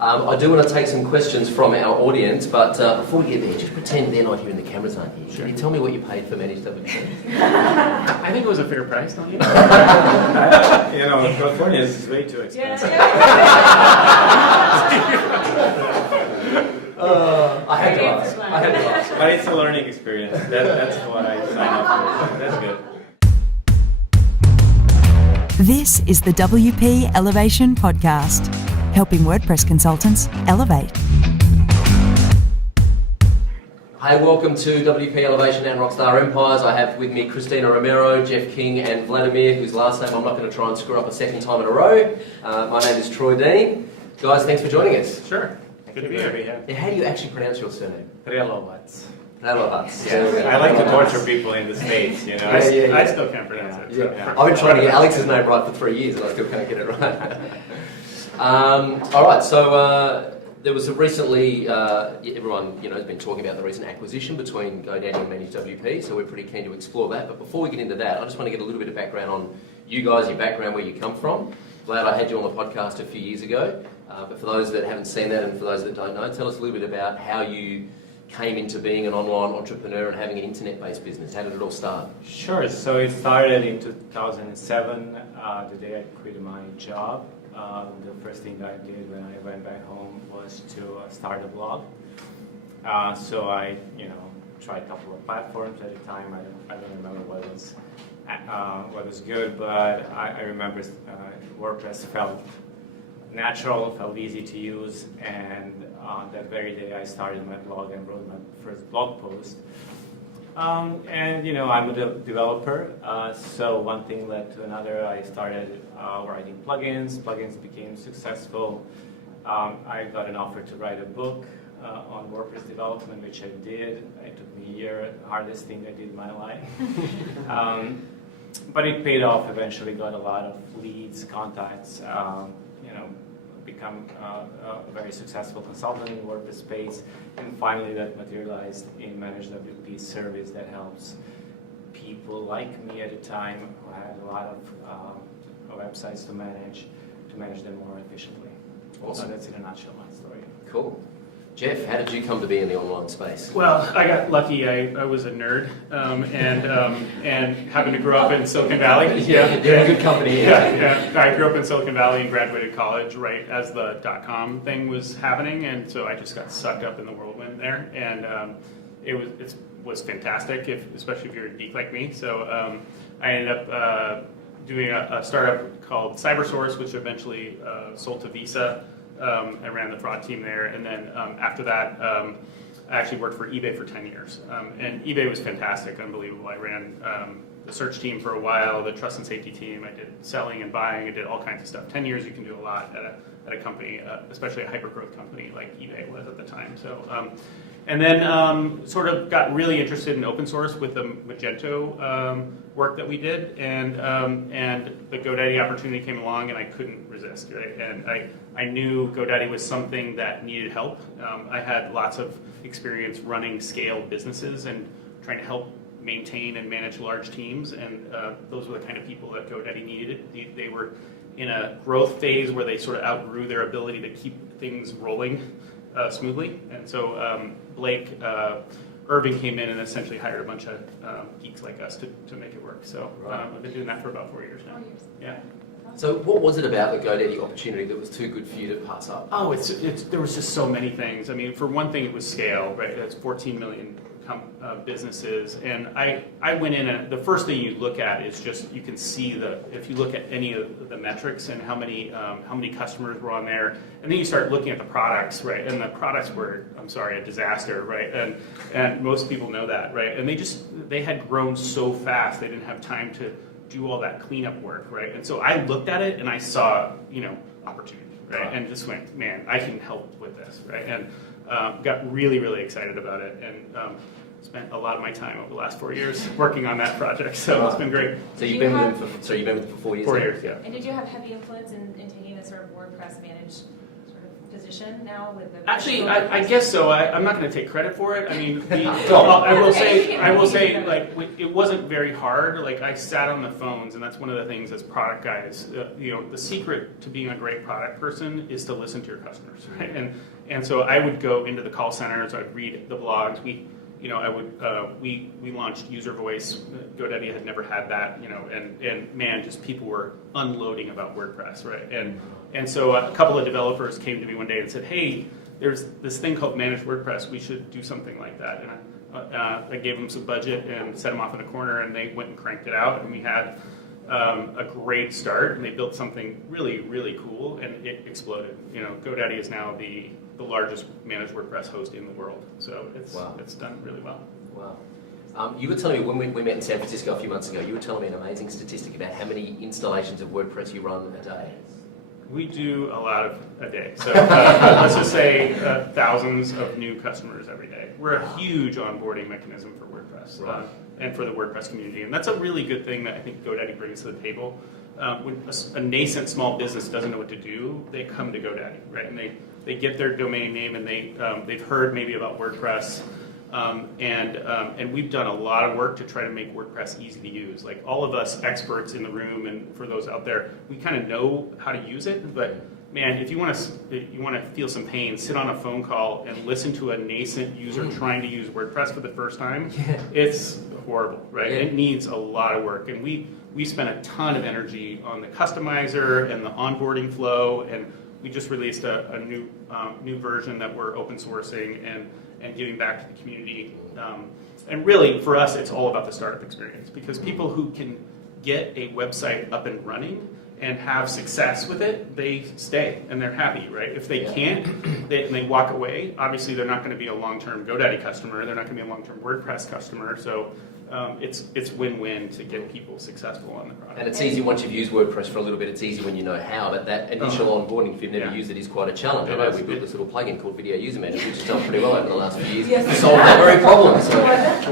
I do want to take some questions from our audience, but before we get there, just pretend they're not here and the cameras aren't here. Sure. Can you tell me what you paid for ManageWP? I think it was a fair price, don't you? In California, this is way too expensive. I had to ask. But it's a learning experience. That's what I signed up for. That's good. This is the WP Elevation Podcast, helping WordPress consultants elevate. Hi, welcome to WP Elevation and Rockstar Empires. I have with me Kristina Romero, Jeff King, and Vladimir, whose last name I'm not going to try and screw up a second time in a row. My name is Troy Dean. Guys, thanks for joining us. Sure. Good to be here. Yeah, how do you actually pronounce your surname? Relovats. Relovats. Yeah, I like to torture people in the States, you know. I still can't pronounce it. So, Yeah. I've been trying to get Alex's name right for 3 years and I still can't get it right. All right, so there was recently, everyone has been talking about the recent acquisition between GoDaddy and ManageWP, so we're pretty keen to explore that. But before we get into that, I just want to get a little bit of background on you guys, your background, where you come from. Vlad, I had you on the podcast a few years ago, but for those that haven't seen that and for those that don't know, tell us a little bit about how you came into being an online entrepreneur and having an internet-based business. How did it all start? Sure. So it started in 2007, the day I quit my job. The first thing that I did when I went back home was to start a blog. So I, tried a couple of platforms at the time. I don't remember what was good, but I remember WordPress felt natural, felt easy to use, and that very day I started my blog and wrote my first blog post. I'm a developer, so one thing led to another. I started writing plugins. Plugins became successful. I got an offer to write a book on WordPress development, which I did. It took me a year, the hardest thing I did in my life. But it paid off eventually, got a lot of leads, contacts, become a very successful consultant in the WordPress space, and finally that materialized in ManageWP service that helps people like me at the time who had a lot of websites to manage them more efficiently. Awesome. So that's in a nutshell my story. Cool. Jeff, how did you come to be in the online space? Well, I got lucky. I was a nerd and happened to grow up in Silicon Valley. Yeah, good company. Yeah. I grew up in Silicon Valley and graduated college right as the .com thing was happening, and so I just got sucked up in the whirlwind there, and it was fantastic, especially if you're a geek like me. So I ended up doing a startup called CyberSource, which eventually sold to Visa. I ran the fraud team there, and then after that, I actually worked for eBay for 10 years. And eBay was fantastic, unbelievable. I ran the search team for a while, the trust and safety team. I did selling and buying. I did all kinds of stuff. 10 years, you can do a lot at a company, especially a hyper-growth company like eBay was at the time. So, and then sort of got really interested in open source with the Magento work that we did, and the GoDaddy opportunity came along, and I couldn't resist. Right? And I knew GoDaddy was something that needed help. I had lots of experience running scaled businesses and trying to help maintain and manage large teams, and those were the kind of people that GoDaddy needed. They were in a growth phase where they sort of outgrew their ability to keep things rolling smoothly, and so Blake Irving came in and essentially hired a bunch of geeks like us to make it work. So I've been doing that for about 4 years now. 4 years. Yeah. So what was it about the GoDaddy opportunity that was too good for you to pass up? Oh, there was just so many things. I mean, for one thing, it was scale, right? It's 14 million businesses, and I went in, and the first thing you look at is just, you can see if you look at any of the metrics and how many customers were on there, and then you start looking at the products, right? And the products were, a disaster, right? And most people know that, right? And they had grown so fast, they didn't have time to do all that cleanup work, right? And so I looked at it and I saw, opportunity, right? And just went, man, I can help with this, right? And got really, really excited about it, and spent a lot of my time over the last 4 years working on that project. So it's been great. So you've been with them for 4 years? 4 years, yeah. And did you have heavy influence in taking the sort of WordPress managed sort of position now with the? Actually, I guess so. I'm not going to take credit for it. I mean, I will Okay. say, like, it wasn't very hard. Like, I sat on the phones, and that's one of the things as product guys. The secret to being a great product person is to listen to your customers, right? And so I would go into the call centers. I'd read the blogs. We launched user voice. GoDaddy had never had that, and man, just people were unloading about WordPress, right? And so a couple of developers came to me one day and said, hey, there's this thing called ManageWP. We should do something like that. And I gave them some budget and set them off in a corner, and they went and cranked it out, and we had a great start, and they built something really, really cool, and it exploded. GoDaddy is now the largest managed WordPress host in the world, so it's done really well. Wow. You were telling me when we met in San Francisco a few months ago, you were telling me an amazing statistic about how many installations of WordPress you run a day. We do a lot of a day. So let's just say thousands of new customers every day. We're a huge onboarding mechanism for WordPress and for the WordPress community. And that's a really good thing that I think GoDaddy brings to the table. When a nascent small business doesn't know what to do, they come to GoDaddy, right? And they get their domain name, and they've heard maybe about WordPress. And we've done a lot of work to try to make WordPress easy to use. Like, all of us experts in the room, and for those out there, we kind of know how to use it. But man, if you want to feel some pain, sit on a phone call and listen to a nascent user trying to use WordPress for the first time. It's horrible, right? It needs a lot of work, and we spent a ton of energy on the customizer and the onboarding flow, and we just released a new version that we're open sourcing and giving back to the community. And really, for us, it's all about the startup experience, because people who can get a website up and running and have success with it, they stay and they're happy, right? If they can't, and they walk away, obviously they're not going to be a long-term GoDaddy customer, they're not going to be a long-term WordPress customer, so it's win-win to get people successful on the product. And it's easy once you've used WordPress for a little bit, it's easy when you know how, but that initial onboarding, if you've never used it, is quite a challenge. I know we built this little plugin called Video User Manager, which has done pretty well over the last few years to solve that very problem. So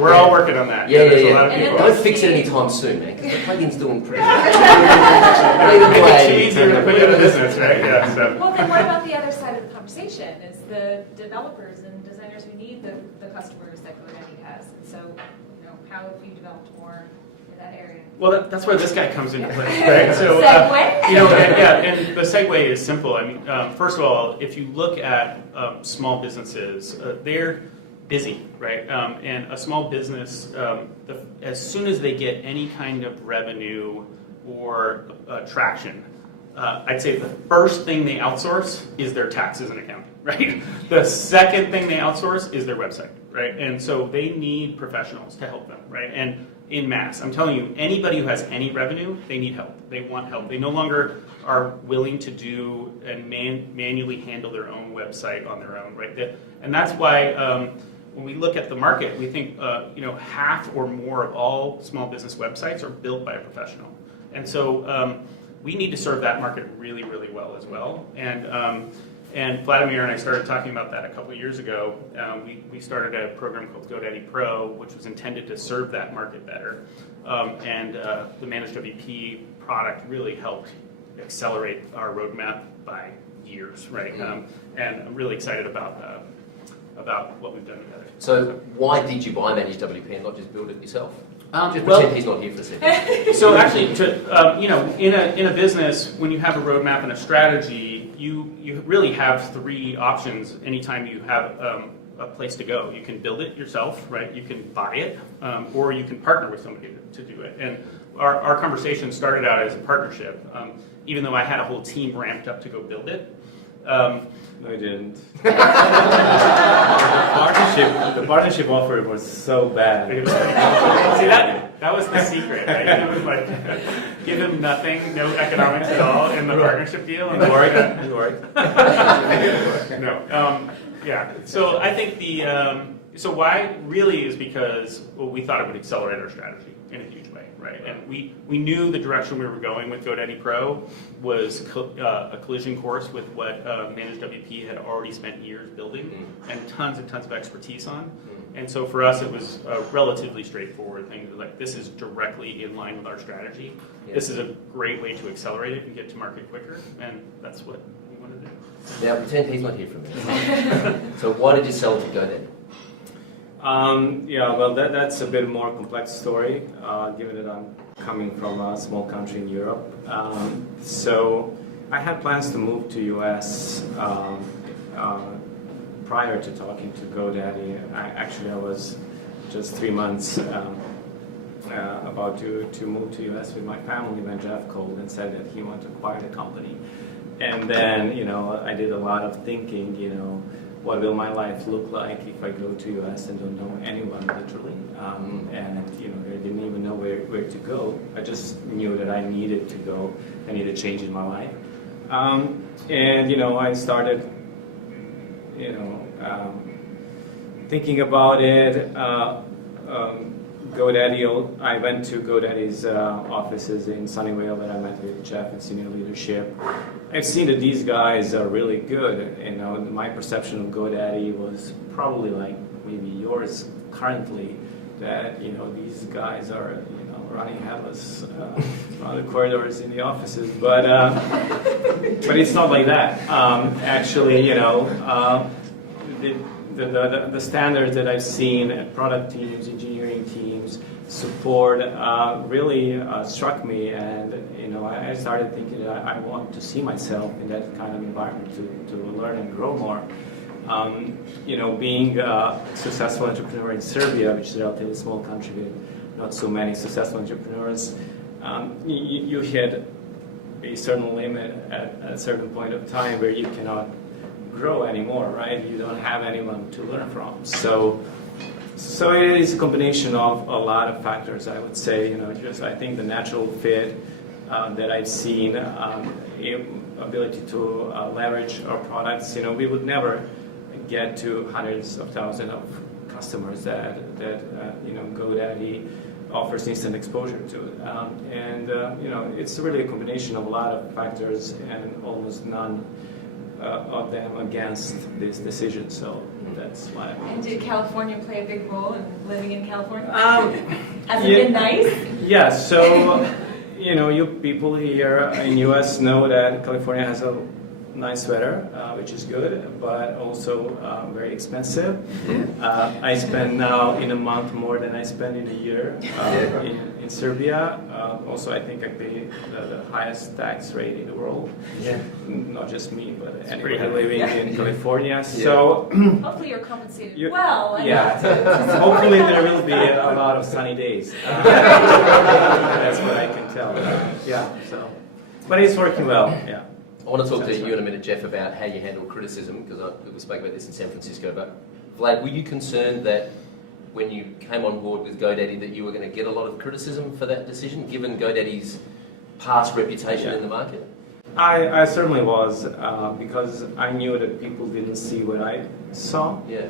we're all working on that. Yeah. A lot of people. Don't fix it anytime soon, man, because the plugin's doing pretty It's too easy to put you out of business, right? Yeah. So. Well, then what about the other side of the conversation? Is the developers and designers who need the customers that GoDaddy has. And so, how have you developed more in that area? Well, that's where this guy comes into play, right? So, segue? and the segue is simple. I mean, first of all, if you look at small businesses, they're busy, right? And a small business, as soon as they get any kind of revenue or traction, I'd say the first thing they outsource is their taxes and accounting, right? The second thing they outsource is their website, right? And so they need professionals to help them, right? And in mass, I'm telling you, anybody who has any revenue, they need help. They want help. They no longer are willing to do and manually handle their own website on their own, right? And that's why when we look at the market, we think half or more of all small business websites are built by a professional. And so we need to serve that market really, really well as well. And Vladimir and I started talking about that a couple of years ago. We started a program called GoDaddy Pro, which was intended to serve that market better. And the ManageWP product really helped accelerate our roadmap by years, right? And I'm really excited about what we've done together. So why did you buy ManageWP and not just build it yourself? Just well, pretend he's not here for a second. So actually, in a business, when you have a roadmap and a strategy, you really have three options anytime you have a place to go. You can build it yourself, right? You can buy it, or you can partner with somebody to do it. And our conversation started out as a partnership, even though I had a whole team ramped up to go build it. No, you didn't. The partnership offer was so bad. See, that was the secret, right? It was like, give him nothing, no economics at all in the partnership deal. And You worry. No. Yeah. So I think so why really is because we thought it would accelerate our strategy in a huge way, right? And we knew the direction we were going with GoDaddy Pro was a collision course with what ManageWP had already spent years building and tons of expertise on. And so for us, it was a relatively straightforward thing. Like, this is directly in line with our strategy. Yeah. This is a great way to accelerate it and get to market quicker, and that's what we want to do. Now pretend he's not here for a minute. So why did you sell to GoDaddy? Yeah, well, that's a bit more complex story, given that I'm coming from a small country in Europe. So I had plans to move to US prior to talking to GoDaddy. I was just 3 months about to move to US with my family when Jeff called and said that he wanted to acquire the company. And then, I did a lot of thinking, what will my life look like if I go to US and don't know anyone, literally. And, I didn't even know where to go. I just knew that I needed to go. I needed change in my life. And, I started, thinking about it. GoDaddy, I went to GoDaddy's offices in Sunnyvale where I met with Jeff and senior leadership. I've seen that these guys are really good. My perception of GoDaddy was probably like maybe yours currently, that these guys are running headless around the corridors in the offices, but it's not like that. Actually, the standards that I've seen at product teams, engineering teams, support really struck me, and I started thinking that I want to see myself in that kind of environment to learn and grow more. Being a successful entrepreneur in Serbia, which is a relatively small country with not so many successful entrepreneurs, you hit a certain limit at a certain point of time where you cannot grow anymore, right? You don't have anyone to learn from. So it is a combination of a lot of factors, I would say. I think the natural fit that I've seen, ability to leverage our products. We would never get to hundreds of thousands of customers that GoDaddy offers instant exposure to. It's really a combination of a lot of factors and almost none of them against this decision, so that's why. And did California play a big role in living in California? Has it been nice? Yeah, so you people here in US know that California has a nice weather, which is good, but also very expensive. I spend now in a month more than I spend in a year in Serbia. Also, I think I pay the highest tax rate in the world. Yeah. Not just me, but anybody living in California. So hopefully you're compensated well. Hopefully there will be a lot of sunny days. That's what I can tell. But it's working well. Yeah. I want to talk to you in a minute, Jeff, about how you handle criticism, because we spoke about this in San Francisco. But Vlad, were you concerned that when you came on board with GoDaddy that you were going to get a lot of criticism for that decision, given GoDaddy's past reputation in the market? I certainly was, because I knew that people didn't see what I saw. Yeah.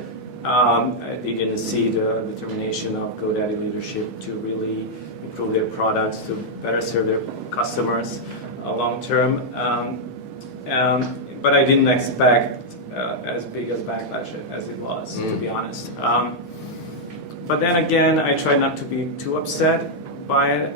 They didn't see the determination of GoDaddy leadership to really improve their products, to better serve their customers long term. But I didn't expect as big as backlash as it was, to be honest. But then again, I tried not to be too upset by it.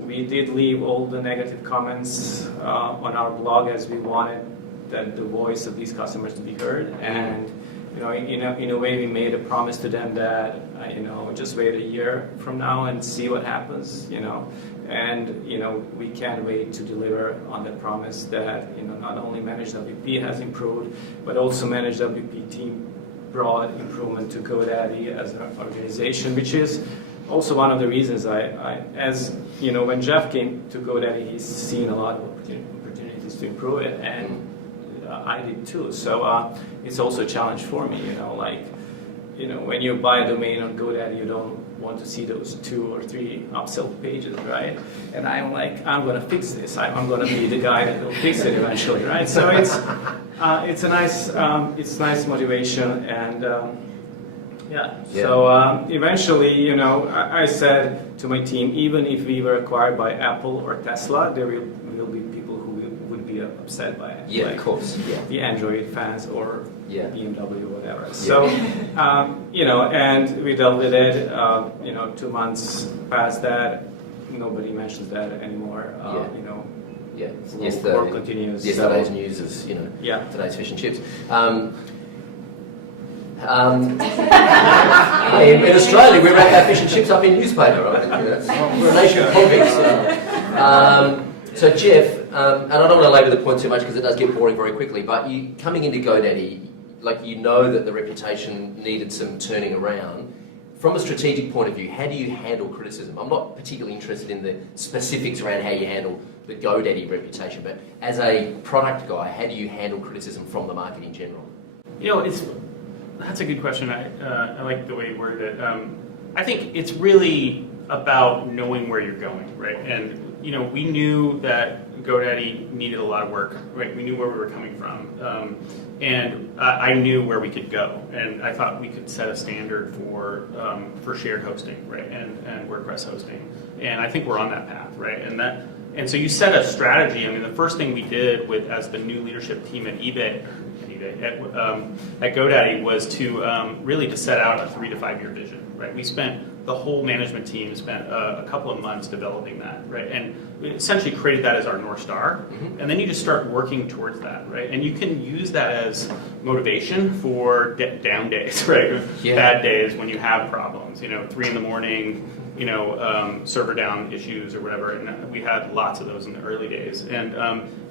We did leave all the negative comments on our blog, as we wanted the voice of these customers to be heard. And in a way, we made a promise to them that just wait a year from now and see what happens. And we can't wait to deliver on that promise that not only ManageWP has improved, but also ManageWP team brought improvement to GoDaddy as an organization, which is also one of the reasons when Jeff came to GoDaddy, he's seen a lot of opportunities to improve it, and I did too. So it's also a challenge for me. When you buy a domain on GoDaddy, you don't want to see those 2 or 3 upsell pages, right? And I'm like, I'm going to fix this. I'm going to be the guy that will fix it eventually, right? So it's a nice motivation, and So eventually, I said to my team, even if we were acquired by Apple or Tesla, there will be people who would be upset by it. Yeah, of course. Yeah. The Android fans or BMW or whatever. So, and we dealt with it. 2 months past that, nobody mentions that anymore. Yeah, work continues. Yesterday's So, news is, yeah. today's fish and chips. In Australia, we wrap our fish and chips up in newspaper, right? We're a nation of convicts. So Jeff, and I don't want to labour the point too much because it does get boring very quickly, but you coming into GoDaddy, that the reputation needed some turning around. From a strategic point of view, how do you handle criticism? I'm not particularly interested in the specifics around how you handle the GoDaddy reputation, but as a product guy, how do you handle criticism from the market in general? That's a good question. I like the way you worded it. I think it's really about knowing where you're going, right? And we knew that GoDaddy needed a lot of work, right? We knew where we were coming from, and I knew where we could go, and I thought we could set a standard for shared hosting, right, and WordPress hosting, and I think we're on that path, right? And so you set a strategy. I mean, the first thing we did as the new leadership team at at GoDaddy was to really to set out a 3 to 5 year vision, right? The whole management team spent a couple of months developing that, right? And we essentially created that as our North Star. Mm-hmm. And then you just start working towards that, right? And you can use that as motivation for down days, right? Yeah. Bad days when you have problems, 3 a.m, server down issues or whatever. And we had lots of those in the early days. And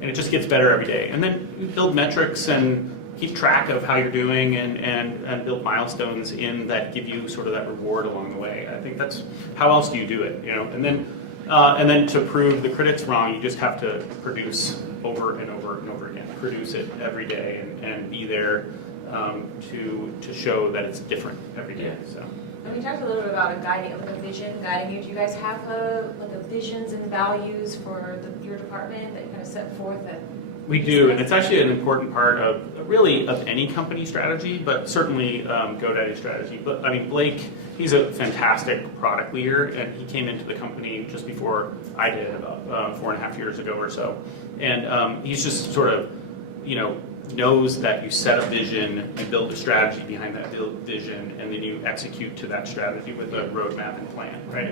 it just gets better every day. And then you build metrics and keep track of how you're doing and build milestones in that give you sort of that reward along the way. I think that's, how else do you do it, And then to prove the critics wrong, you just have to produce over and over and over again. Produce it every day and be there to show that it's different every day. So. And we talked a little bit about a vision guiding you. Do you guys have the visions and values for your department that you kind of set forth? We do, and it's actually an important part of any company strategy, but certainly GoDaddy strategy. But I mean, Blake, he's a fantastic product leader, and he came into the company just before I did, about 4.5 years ago or so. And he's just sort of, knows that you set a vision, you build a strategy behind that vision, and then you execute to that strategy with a roadmap and plan, right?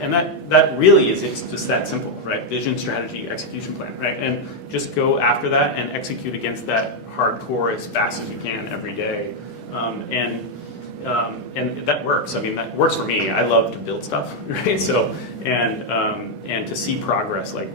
And that really it's just that simple, right? Vision, strategy, execution plan, right? And just go after that and execute against that hardcore as fast as you can every day. And that works. I mean, that works for me. I love to build stuff, right? So and to see progress, like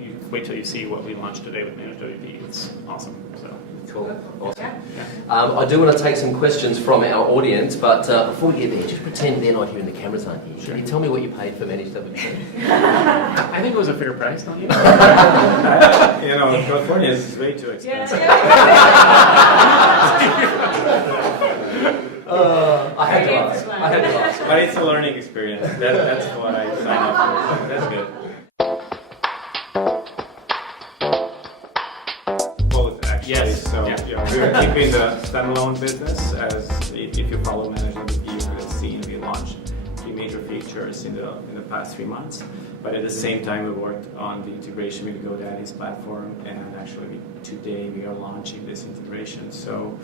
you wait till you see what we launched today with ManageWP. It's awesome. So. Cool. Awesome. Yeah. I do want to take some questions from our audience, but before we get there, just pretend they're not here and the cameras aren't here. Sure. Can you tell me what you paid for ManageWP? I think it was a fair price, don't you? In California, it's way too expensive. Yeah. I had to ask. But it's a learning experience. That's what I signed up for. That's good. Yes. So we're keeping the standalone business. As if you follow ManageWP, you could have seen we launched 3 major features in the past 3 months. But at the same time, we worked on the integration with GoDaddy's platform, and actually today we are launching this integration. So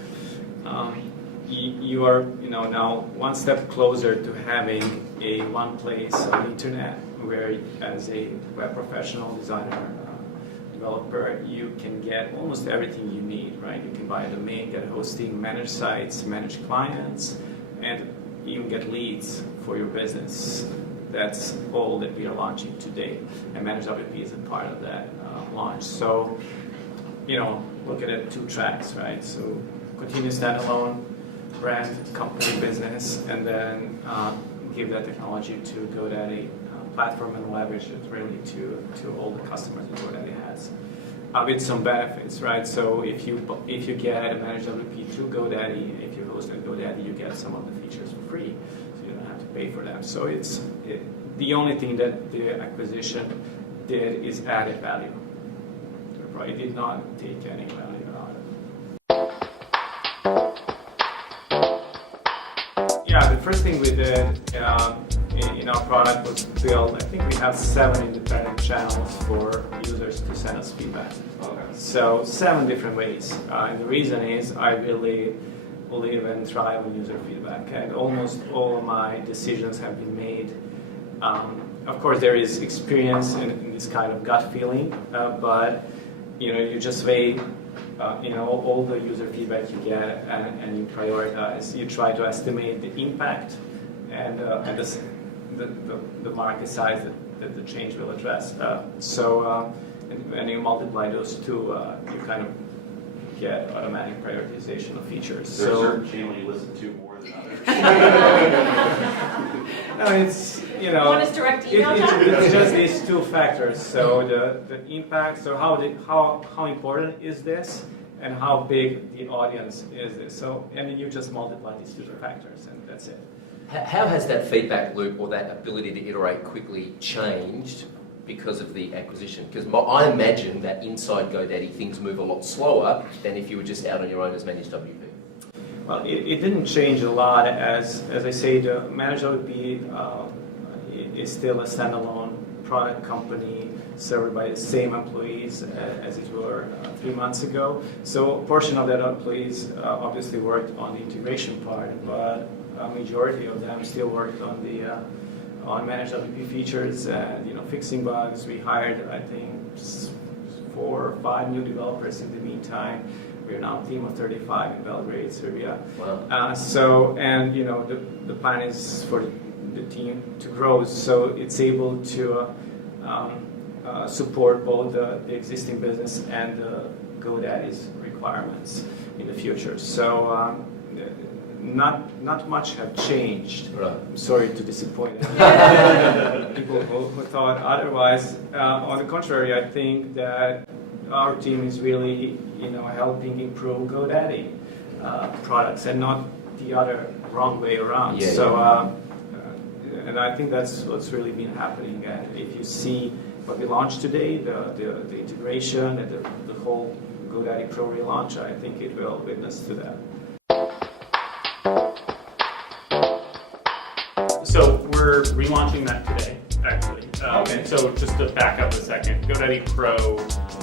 you are now one step closer to having a one place on the internet where, as a web professional designer, developer, you can get almost everything you need, right? You can buy a domain, get hosting, manage sites, manage clients, and even get leads for your business. That's all that we are launching today, and ManageWP is a part of that launch. So, look at it 2 tracks, right? So, continue standalone, brand, company, business, and then give that technology to GoDaddy platform and leverage it really to all the customers that GoDaddy has. With some benefits, right? So if you get a ManageWP through GoDaddy, if you host on GoDaddy, you get some of the features for free, so you don't have to pay for them. So the only thing that the acquisition did is added value. It probably did not take any value out of it. Yeah, the first thing we did in our product was build, I think we have 7 independent channels for users to send us feedback. Okay. So 7 different ways. And the reason is I really live and thrive on user feedback. And almost all of my decisions have been made of course, there is experience in this kind of gut feeling, but you just weigh all the user feedback you get, and you prioritize. You try to estimate the impact and the market size that the change will address. And when you multiply those two, you kind of get automatic prioritization of features. Is there a certain channel you listen to more than others? No, it's Want us direct email, John? it's just these two factors. So the impact. So how important is this, and how big the audience is this? So and then you just multiply these two factors, and that's it. How has that feedback loop or that ability to iterate quickly changed because of the acquisition? Because I imagine that inside GoDaddy things move a lot slower than if you were just out on your own as ManageWP. Well, it didn't change a lot. As I say, the ManageWP is still a standalone product company served by the same employees as it were 3 months ago. So a portion of that employees obviously worked on the integration part, but a majority of them still worked on the on ManageWP features and fixing bugs. We hired, I think, 4 or 5 new developers in the meantime. We're now a team of 35 in Belgrade, Serbia. Wow. The plan is for the team to grow, so it's able to support both the existing business and GoDaddy's requirements in the future. So not much have changed. Right. I'm sorry to disappoint people who thought otherwise. On the contrary, I think that our team is really helping improve GoDaddy products and not the other wrong way around. Yeah, so and I think that's what's really been happening. And if you see what we launched today, the integration and the whole GoDaddy Pro relaunch, I think it will witness to that. So we're relaunching that today, actually. Okay. So just to back up a second, GoDaddy Pro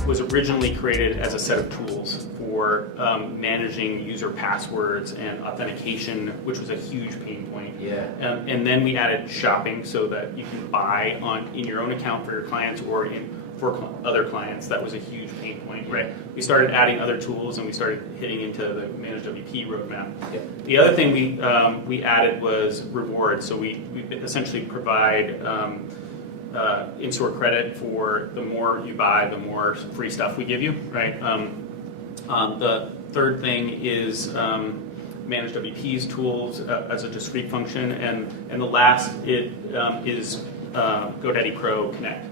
was originally created as a set of tools for managing user passwords and authentication, which was a huge pain point. Yeah. And then we added shopping so that you can buy in your own account for your clients or for other clients. That was a huge pain point, right? We started adding other tools and we started hitting into the ManageWP roadmap. Yeah. The other thing we added was rewards. So we essentially provide in-store credit for the more you buy, the more free stuff we give you, right? The third thing is ManageWP's tools as a discrete function, and the last is GoDaddy Pro Connect.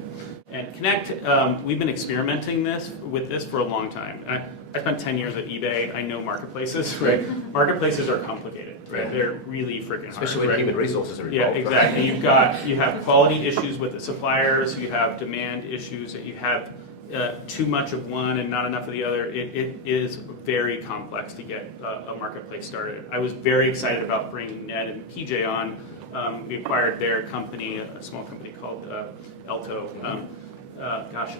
And Connect, we've been experimenting with this for a long time. I spent 10 years at eBay. I know marketplaces, right? Marketplaces are complicated, right? They're really freaking hard. Especially when human resources are Yeah, involved. exactly. You have quality issues with the suppliers. You have demand issues. You have too much of one and not enough of the other. It is very complex to get a marketplace started. I was very excited about bringing Ned and PJ on. We acquired their company, a small company called Elto.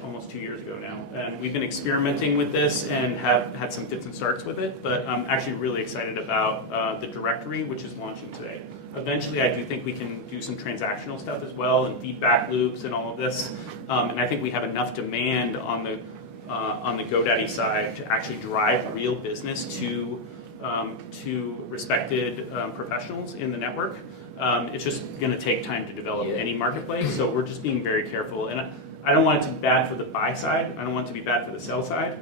Almost 2 years ago now. And we've been experimenting with this and have had some fits and starts with it, but I'm actually really excited about the directory, which is launching today. Eventually, I do think we can do some transactional stuff as well and feedback loops and all of this. And I think we have enough demand on the GoDaddy side to actually drive real business to respected professionals in the network. It's just going to take time to develop any marketplace, so we're just being very careful. And I don't want it to be bad for the buy side. I don't want it to be bad for the sell side.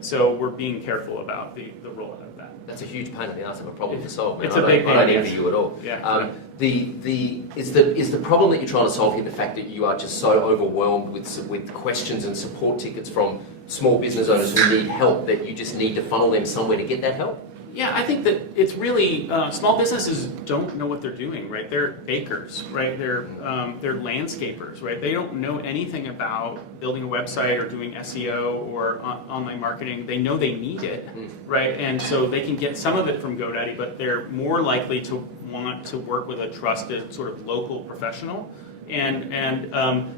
So we're being careful about the rollout of that. That's a huge pain in the ass of a problem to solve. It's a big pain. I don't envy you at all. Yeah. Is the problem that you're trying to solve here the fact that you are just so overwhelmed with questions and support tickets from small business owners who need help that you just need to funnel them somewhere to get that help? Yeah, I think that it's really small businesses don't know what they're doing, right? They're bakers, right? They're landscapers, right? They don't know anything about building a website or doing SEO or online marketing. They know they need it, right? And so they can get some of it from GoDaddy, but they're more likely to want to work with a trusted sort of local professional. And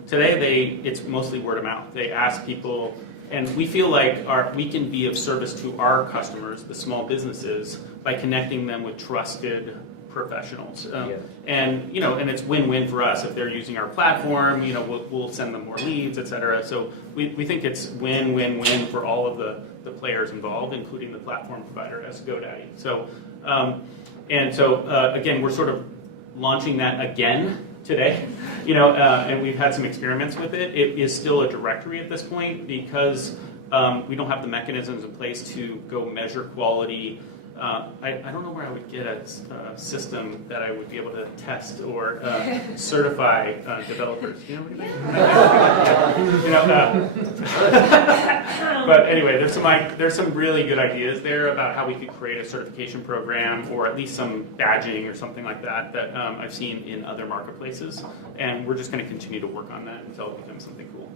today it's mostly word of mouth. They ask people. And we feel like we can be of service to our customers, the small businesses, by connecting them with trusted professionals. Yeah. And and it's win-win for us if they're using our platform. We'll send them more leads, et cetera. So we think it's win-win-win for all of the players involved, including the platform provider as GoDaddy. So again, we're sort of launching that again today, and we've had some experiments with it. It is still a directory at this point because we don't have the mechanisms in place to go measure quality. I don't know where I would get a system that I would be able to test or certify developers. You know what I mean? But anyway, there's some really good ideas there about how we could create a certification program or at least some badging or something like that I've seen in other marketplaces, and we're just going to continue to work on that until it becomes something cool.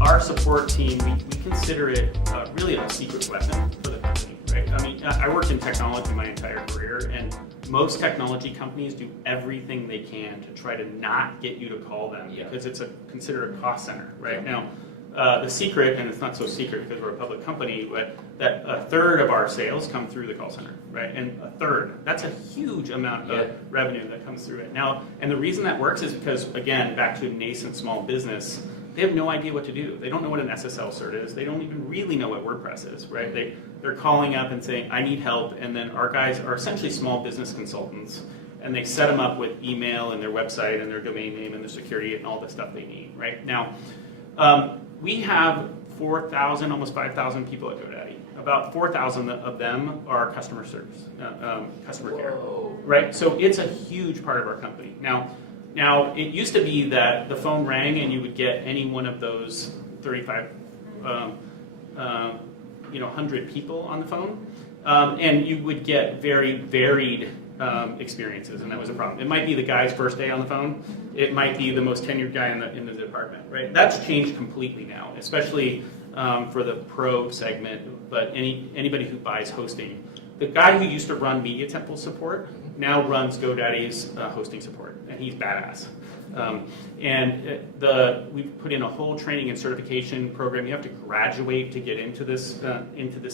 Our support team, we consider it really a secret weapon for the company, right? I mean, I worked in technology my entire career, and most technology companies do everything they can to try to not get you to call them because it's considered a cost center, right? Now, the secret, and it's not so secret because we're a public company, but that a third of our sales come through the call center, right? And a third, that's a huge amount of revenue that comes through it. Now, and the reason that works is because, again, back to nascent small business, they have no idea what to do. They don't know what an SSL cert is. They don't even really know what WordPress is, right? They're calling up and saying, I need help, and then our guys are essentially small business consultants, and they set them up with email and their website and their domain name and their security and all the stuff they need, right? Now, we have 4,000, almost 5,000 people at GoDaddy. About 4,000 of them are customer service, customer care, right? So it's a huge part of our company. Now, it used to be that the phone rang and you would get any one of those 100 people on the phone, and you would get very varied experiences, and that was a problem. It might be the guy's first day on the phone. It might be the most tenured guy in the department, right? That's changed completely now, especially for the pro segment, but anybody who buys hosting. The guy who used to run Media Temple support now runs GoDaddy's hosting support, and he's badass. We've put in a whole training and certification program. You have to graduate to get into this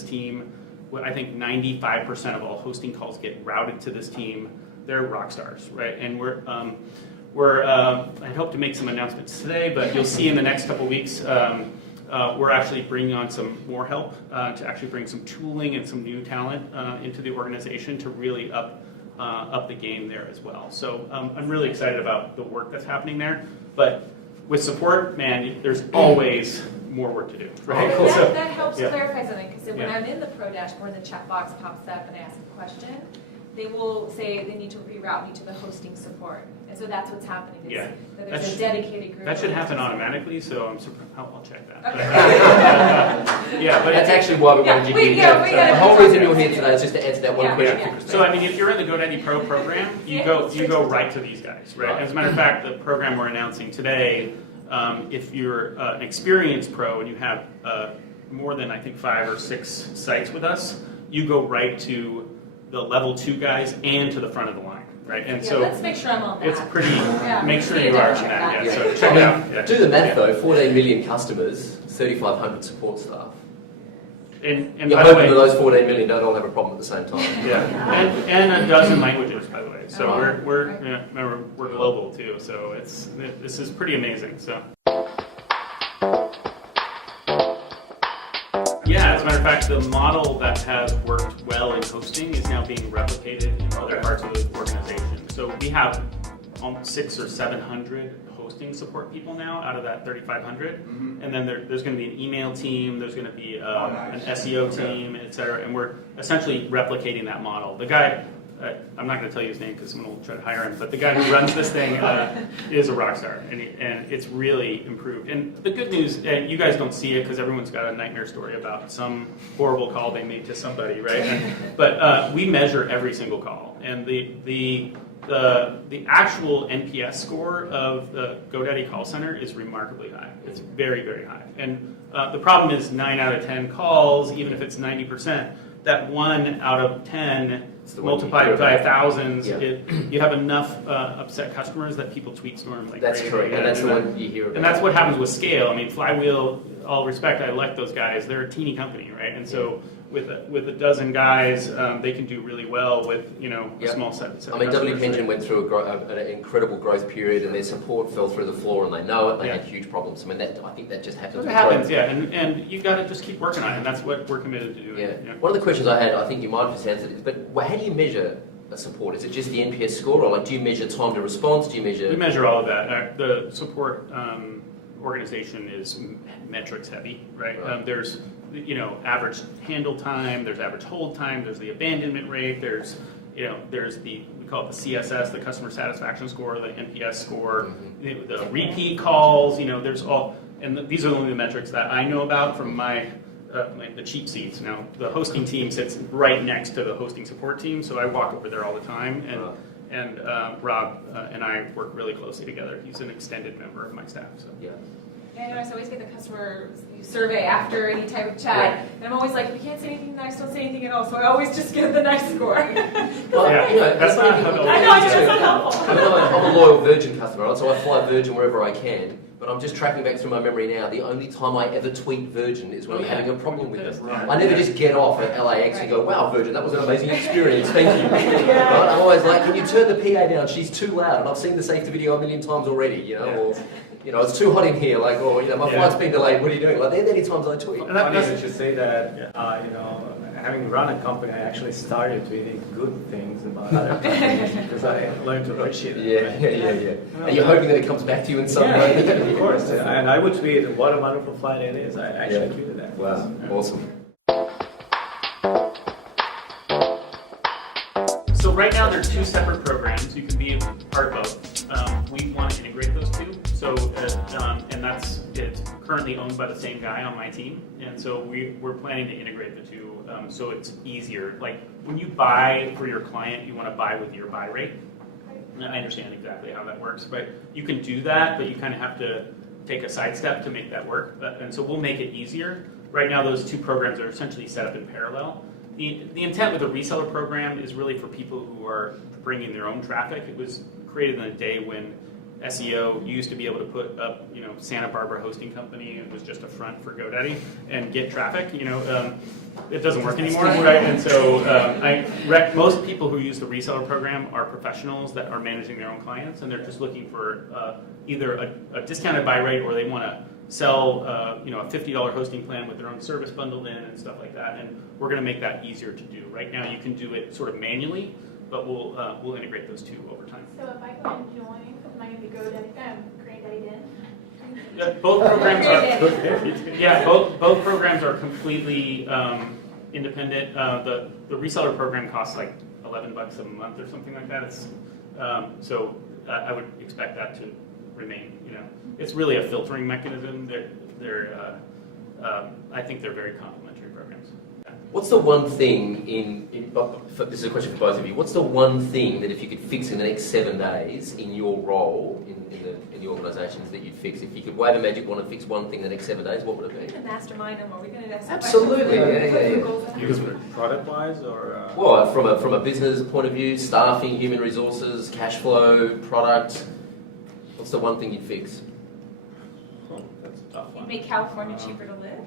team. I think 95% of all hosting calls get routed to this team. They're rock stars, right? And I hope to make some announcements today, but you'll see in the next couple weeks. We're actually bringing on some more help to actually bring some tooling and some new talent into the organization to really up the game there as well. So I'm really excited about the work that's happening there. But with support, man, there's always more work to do. Right? That helps clarify something, because when I'm in the Pro dashboard, the checkbox pops up and I ask a question, they will say they need to reroute me to the hosting support. And so that's what's happening. That there's a dedicated group. That should happen automatically, so I'm surprised. I'll check that. Okay. But that's actually why we wanted you here. The whole reason you're here today is just to answer that one question. Yeah. So I mean, if you're in the GoDaddy Pro program, you go right to these guys, right? As a matter of fact, the program we're announcing today, if you're an experienced pro and you have more than I think 5 or 6 sites with us, you go right to the level 2 guys and to the front of the line. Right, and so let's make sure I'm on that. It's pretty. Make sure you are on that. Yeah. So check it out. Yeah. Do the math though. 14 million customers, 3,500 support staff. And you're by the hoping way, that those 14 million don't all have a problem at the same time. Yeah, and a dozen languages, by the way. So remember we're global too. So this is pretty amazing. So. Yeah, as a matter of fact, the model that has worked well in hosting is now being replicated in other parts of the organization. So we have 600 or 700 hosting support people now out of that 3,500. And then there's going to be an email team, there's going to be an SEO team, et cetera. And we're essentially replicating that model. The guy, I'm not going to tell you his name because someone will try to hire him, but the guy who runs this thing is a rock star, and it's really improved. And the good news, and you guys don't see it because everyone's got a nightmare story about some horrible call they made to somebody, right? But we measure every single call, and the actual NPS score of the GoDaddy call center is remarkably high. It's very, very high. And the problem is 9 out of 10 calls, even if it's 90%, that 1 out of 10 multiplied by thousands, you have enough upset customers that people tweet storm like that's crazy. correct, and that's the one you hear about. And that's what happens with scale. I mean, Flywheel all respect, I like those guys. They're a teeny company, right? And so with a dozen guys, they can do really well with a small set. I mean, WP Engine went through an incredible growth period, and their support fell through the floor, and they know it. They had huge problems. I mean, I think that just happens. It happens, yeah, and you got to just keep working on it, and that's what we're committed to doing. Yeah. One of the questions I had, I think you might have just answered it, but how do you measure a support? Is it just the NPS score, or do you measure time to response? Do you measure? We measure all of that. The support organization is metrics heavy, right? There's average handle time, there's average hold time, there's the abandonment rate, there's we call it the CSS, the customer satisfaction score, the NPS score, the repeat calls, there's all, and these are only the metrics that I know about from the cheap seats. Now, the hosting team sits right next to the hosting support team, so I walk over there all the time, and Rob and I work really closely together. He's an extended member of my staff. So. Yeah. Yeah, I know, I always get the customer survey after any type of chat, and I'm always like, if you can't say anything nice, don't say anything at all, so I always just give the nice score. Well, that's not how I know, it's not helpful. I'm a loyal Virgin customer, right? So I fly Virgin wherever I can. But I'm just tracking back through my memory now. The only time I ever tweet Virgin is when I'm having a problem with them. Right. I never just get off at LAX and go, wow, Virgin, that was an amazing experience. Thank you. Right? I'm always like, can you turn the PA down? She's too loud. And I've seen the safety video a million times already, or it's too hot in here, my flight's been delayed. What are you doing? Like, they're the only times I tweet. Funny that you say that. Having run a company, I actually started tweeting good things about other companies because I learned to appreciate it. Yeah. Are you hoping that it comes back to you in some way? Of course. And I would tweet, what a wonderful flight it is. I actually tweeted that. Wow, awesome. So right now there's two separate programs. You can be a part of both. We want to integrate those two. So and it's currently owned by the same guy on my team. And so we're planning to integrate the two so it's easier. Like when you buy for your client, you want to buy with your buy rate. I understand exactly how that works, but you can do that, but you kind of have to take a sidestep to make that work. And so we'll make it easier. Right now those two programs are essentially set up in parallel. The intent with the reseller program is really for people who are bringing their own traffic. It was created in a day when SEO used to be able to put up, Santa Barbara hosting company. It was just a front for GoDaddy and get traffic. It doesn't work anymore, right? And so most people who use the reseller program are professionals that are managing their own clients, and they're just looking for either a discounted buy rate, or they want to sell a $50 hosting plan with their own service bundled in and stuff like that. And we're going to make that easier to do. Right now, you can do it sort of manually, but we'll integrate those two over time. So if I go and join, am I going to go to GoDaddy then? Both programs are both programs are completely independent. The reseller program costs like $11 a month or something like that. It's so I would expect that to remain. It's really a filtering mechanism. I think they're very complementary programs. What's the one thing this is a question for both of you, what's the one thing that if you could fix in the next 7 days in your role in the organisations that you'd fix? If you could wave a magic wand and fix one thing in the next 7 days, what would it be? We're going to mastermind them. Are we going to have some Absolutely, Because product-wise or? Well, from a business point of view, staffing, human resources, cash flow, product, what's the one thing you'd fix? Oh, that's a tough one. You'd make California cheaper to live.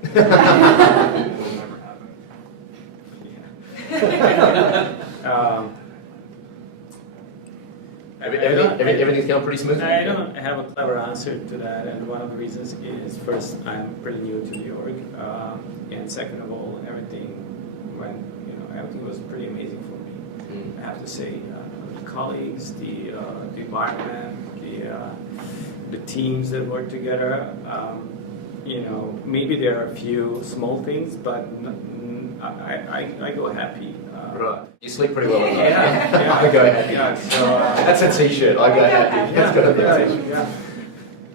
Everything's going pretty smoothly? I don't have a clever answer to that, and one of the reasons is, first, I'm pretty new to New York, and second of all, everything was pretty amazing for me. I have to say, the colleagues, the environment, the teams that work together. Maybe there are a few small things, but I go happy. Right. You sleep pretty well at night. Yeah. I go happy. Yeah, so, that's a t-shirt. I go happy. That's got to be a t-shirt.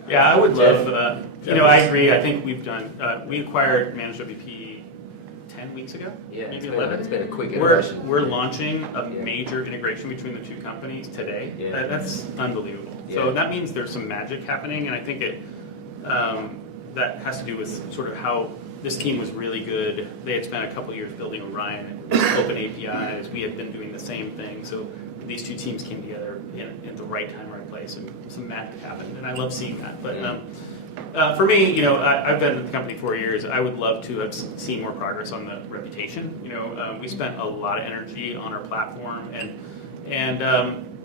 Yeah, I would love. I agree. I think we've done. We acquired ManageWP 10 weeks ago. Yeah, maybe 11. It's been a quick We're innovation. launching a major integration between the two companies today. Yeah. That's unbelievable. Yeah. So that means there's some magic happening, and I think that has to do with sort of how this team was really good. They had spent a couple years building Orion and open APIs. We had been doing the same thing. So these two teams came together in the right time, right place, and some magic happened. And I love seeing that. But For me, I've been at the company 4 years. I would love to have seen more progress on the reputation. We spent a lot of energy on our platform, and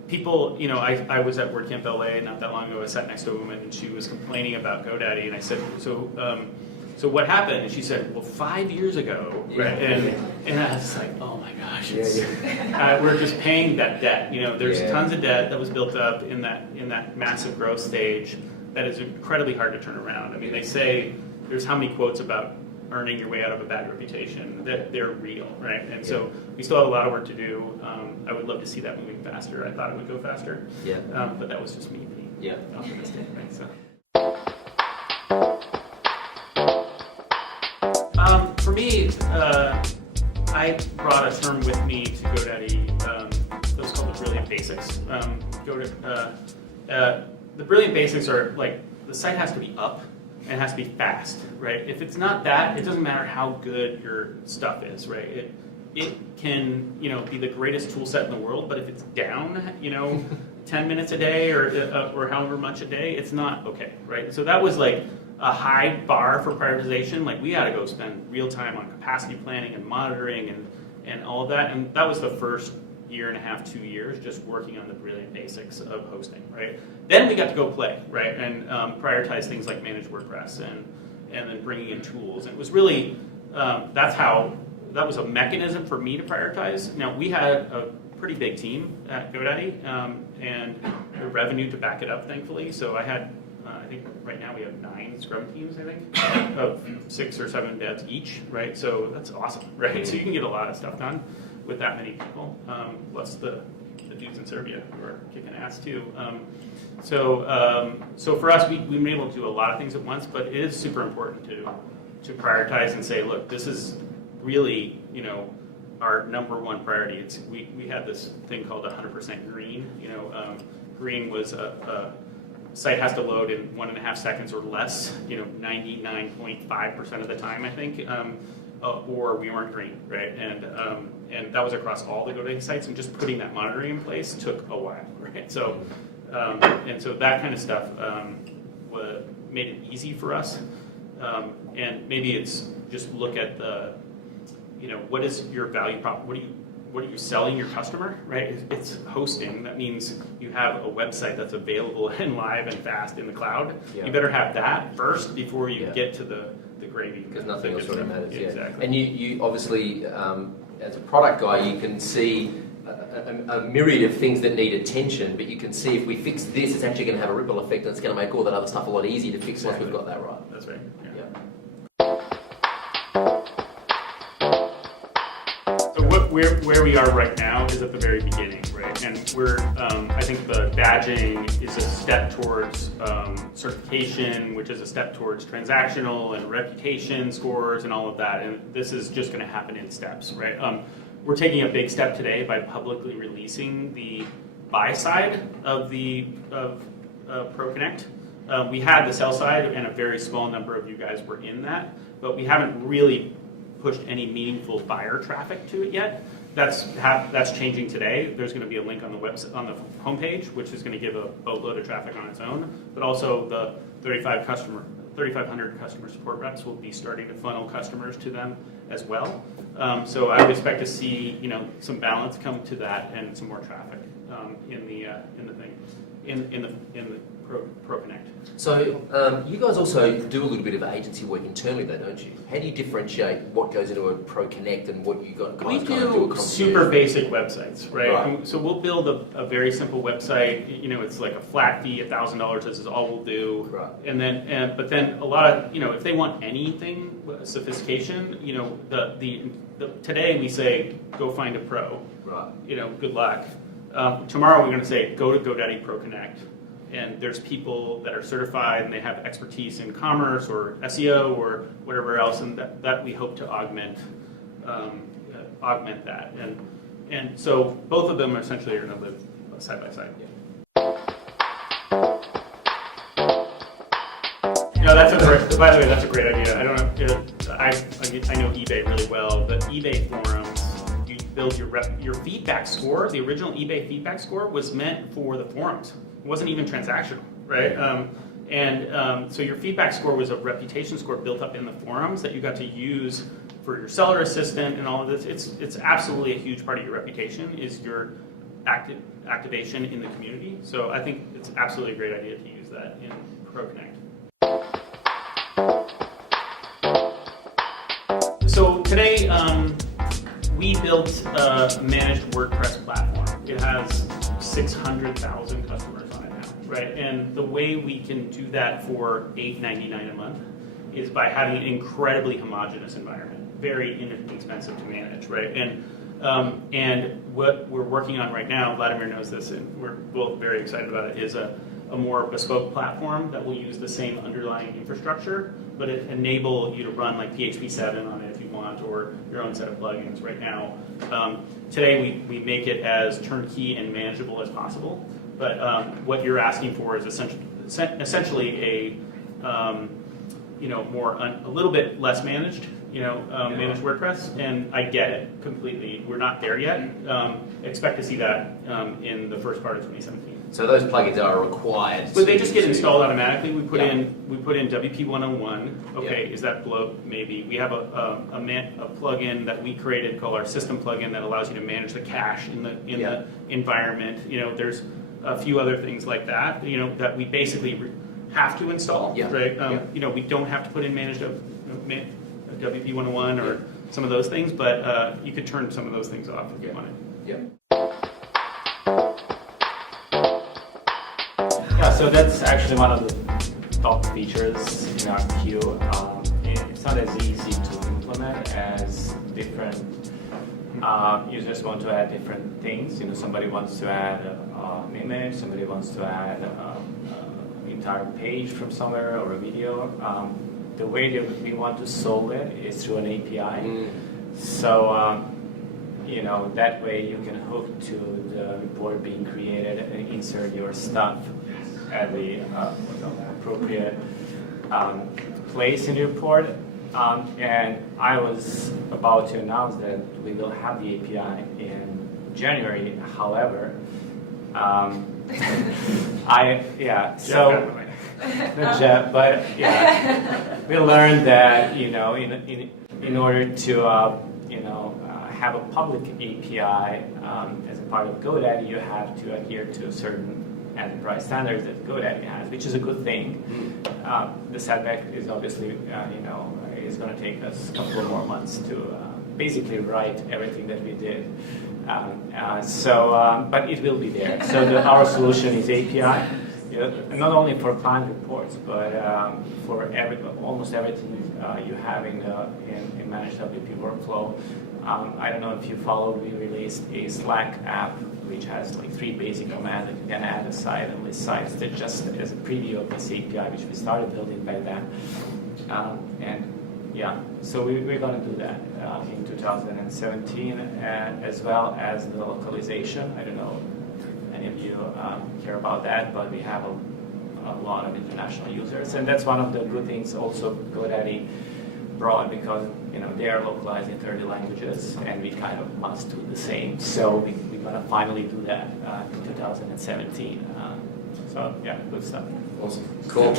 people, I was at WordCamp LA not that long ago. I sat next to a woman, and she was complaining about GoDaddy, and I said, so what happened? And she said, well, 5 years ago, right? And I was like, oh my gosh, we're just paying that debt. There's tons of debt that was built up in that massive growth stage that is incredibly hard to turn around. I mean, they say there's how many quotes about earning your way out of a bad reputation. They're real, right? And so we still have a lot of work to do. I would love to see that moving faster. I thought it would go faster, but that was just me being optimistic, right? So. For me, I brought a term with me to GoDaddy that was called the Brilliant Basics. The Brilliant Basics are like, the site has to be up and it has to be fast, right? If it's not that, it doesn't matter how good your stuff is, right? It can, be the greatest tool set in the world, but if it's down, 10 minutes a day or however much a day, it's not okay, right? So that was like a high bar for prioritization. Like, we had to go spend real time on capacity planning and monitoring and all of that. And that was the first year and a half, 2 years, just working on the brilliant basics of hosting, right? Then we got to go play, right? And prioritize things like ManageWP and then bringing in tools. And it was really, that was a mechanism for me to prioritize. Now, we had a pretty big team at GoDaddy and the revenue to back it up, thankfully. So I had, I think right now we have 9 Scrum teams, I think, of 6 or 7 devs each, right? So that's awesome, right? So you can get a lot of stuff done with that many people, plus the dudes in Serbia who are kicking ass too. So for us, we've been able to do a lot of things at once, but it is super important to prioritize and say, look, this is really, our number one priority. We had this thing called 100% green. Green was a site has to load in 1.5 seconds or less, 99.5% of the time, I think, or we weren't green, right? And that was across all the GoDaddy sites, and just putting that monitoring in place took a while, right? So, and so that kind of stuff made it easy for us. And maybe it's just look at the, what is your value prop? What are you selling your customer, right? It's hosting. That means you have a website that's available and live and fast in the cloud. Yeah. You better have that first before you get to the gravy. Because nothing else really matters. Yeah, exactly. And you obviously, as a product guy, you can see a myriad of things that need attention, but you can see if we fix this, it's actually going to have a ripple effect, and it's going to make all that other stuff a lot easier to fix once we've got that right. That's right. Yeah. Where we are right now is at the very beginning, right? And we're, I think the badging is a step towards certification, which is a step towards transactional and reputation scores and all of that. And this is just going to happen in steps, right? We're taking a big step today by publicly releasing the buy side of ProConnect. We had the sell side, and a very small number of you guys were in that, but we haven't really pushed any meaningful buyer traffic to it yet. That's changing today. There's going to be a link on the website, on the homepage, which is going to give a boatload of traffic on its own. But also the 3,500 customer support reps will be starting to funnel customers to them as well. So I would expect to see some balance come to that and some more traffic in the ProConnect. So you guys also do a little bit of agency work internally, though, don't you? How do you differentiate what goes into a ProConnect and what you guys we kind of do? Super basic websites, right? So we'll build a very simple website. It's like a flat fee, $1,000. This is all we'll do. Right. And then, but then a lot of if they want anything sophistication, today we say go find a pro. Right. Good luck. Tomorrow we're going to say go to GoDaddy ProConnect. And there's people that are certified and they have expertise in commerce or SEO or whatever else, and that we hope to augment that. And so both of them essentially are going to live side by side. By the way, that's a great idea. I don't know. I know eBay really well. The eBay forums, you build your feedback score. The original eBay feedback score was meant for the forums. It wasn't even transactional, right? And so your feedback score was a reputation score built up in the forums that you got to use for your seller assistant and all of this. It's absolutely a huge part of your reputation is your activation in the community. So I think it's absolutely a great idea to use that in ProConnect. So today we built a managed WordPress platform. It has 600,000 customers on it now, right? And the way we can do that for $8.99 a month is by having an incredibly homogeneous environment, very inexpensive to manage, right? And what we're working on right now, Vladimir knows this, and we're both very excited about it, is a more bespoke platform that will use the same underlying infrastructure, but it enable you to run like PHP 7 on it if you want, or your own set of plugins right now. Today we make it as turnkey and manageable as possible, but what you're asking for is essentially a little bit less managed, managed WordPress, and I get it completely. We're not there yet. Expect to see that in the first part of 2017. So those plugins are required. But they just get installed automatically. We put in WP 101. Okay, Yeah. is that below? Maybe. We have a plugin that we created called our system plugin that allows you to manage the cache in the environment. There's a few other things like that. That we basically have to install. Yeah. Right. We don't have to put in managed WP 101 or some of those things, but you could turn some of those things off if you wanted. Yeah. Yeah, so that's actually one of the top features in our queue. It's not as easy to implement as different users want to add different things. Somebody wants to add an image, somebody wants to add an entire page from somewhere or a video. The way that we want to solve it is through an API. So, that way you can hook to the report being created and insert your stuff at the appropriate place in the report. And I was about to announce that we will have the API in January. However, we learned that in order to have a public API as a part of GoDaddy, you have to adhere to certain enterprise standards that GoDaddy has, which is a good thing. The setback is obviously, is going to take us a couple more months to basically write everything that we did. But it will be there. So our solution is API, not only for client reports, but for almost everything you have in ManageWP workflow. I don't know if you followed, we released a Slack app which has like 3 basic commands that you can add aside and list sites that just as a preview of this API, which we started building back then. So we're going to do that in 2017, as well as the localization. I don't know if any of you care about that, but we have a lot of international users, and that's one of the good things also GoDaddy brought, because they are localized in 30 languages, and we kind of must do the same. So we're going to finally do that in 2017. Good stuff. Awesome. Cool.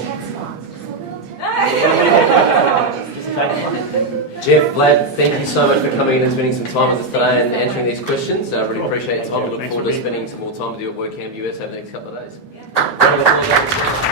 Jeff, Vlad, thank you so much for coming in and spending some time with us today and answering these questions. I really appreciate your time. We look forward to spending some more time with you at WordCamp US over the next couple of days. Yeah.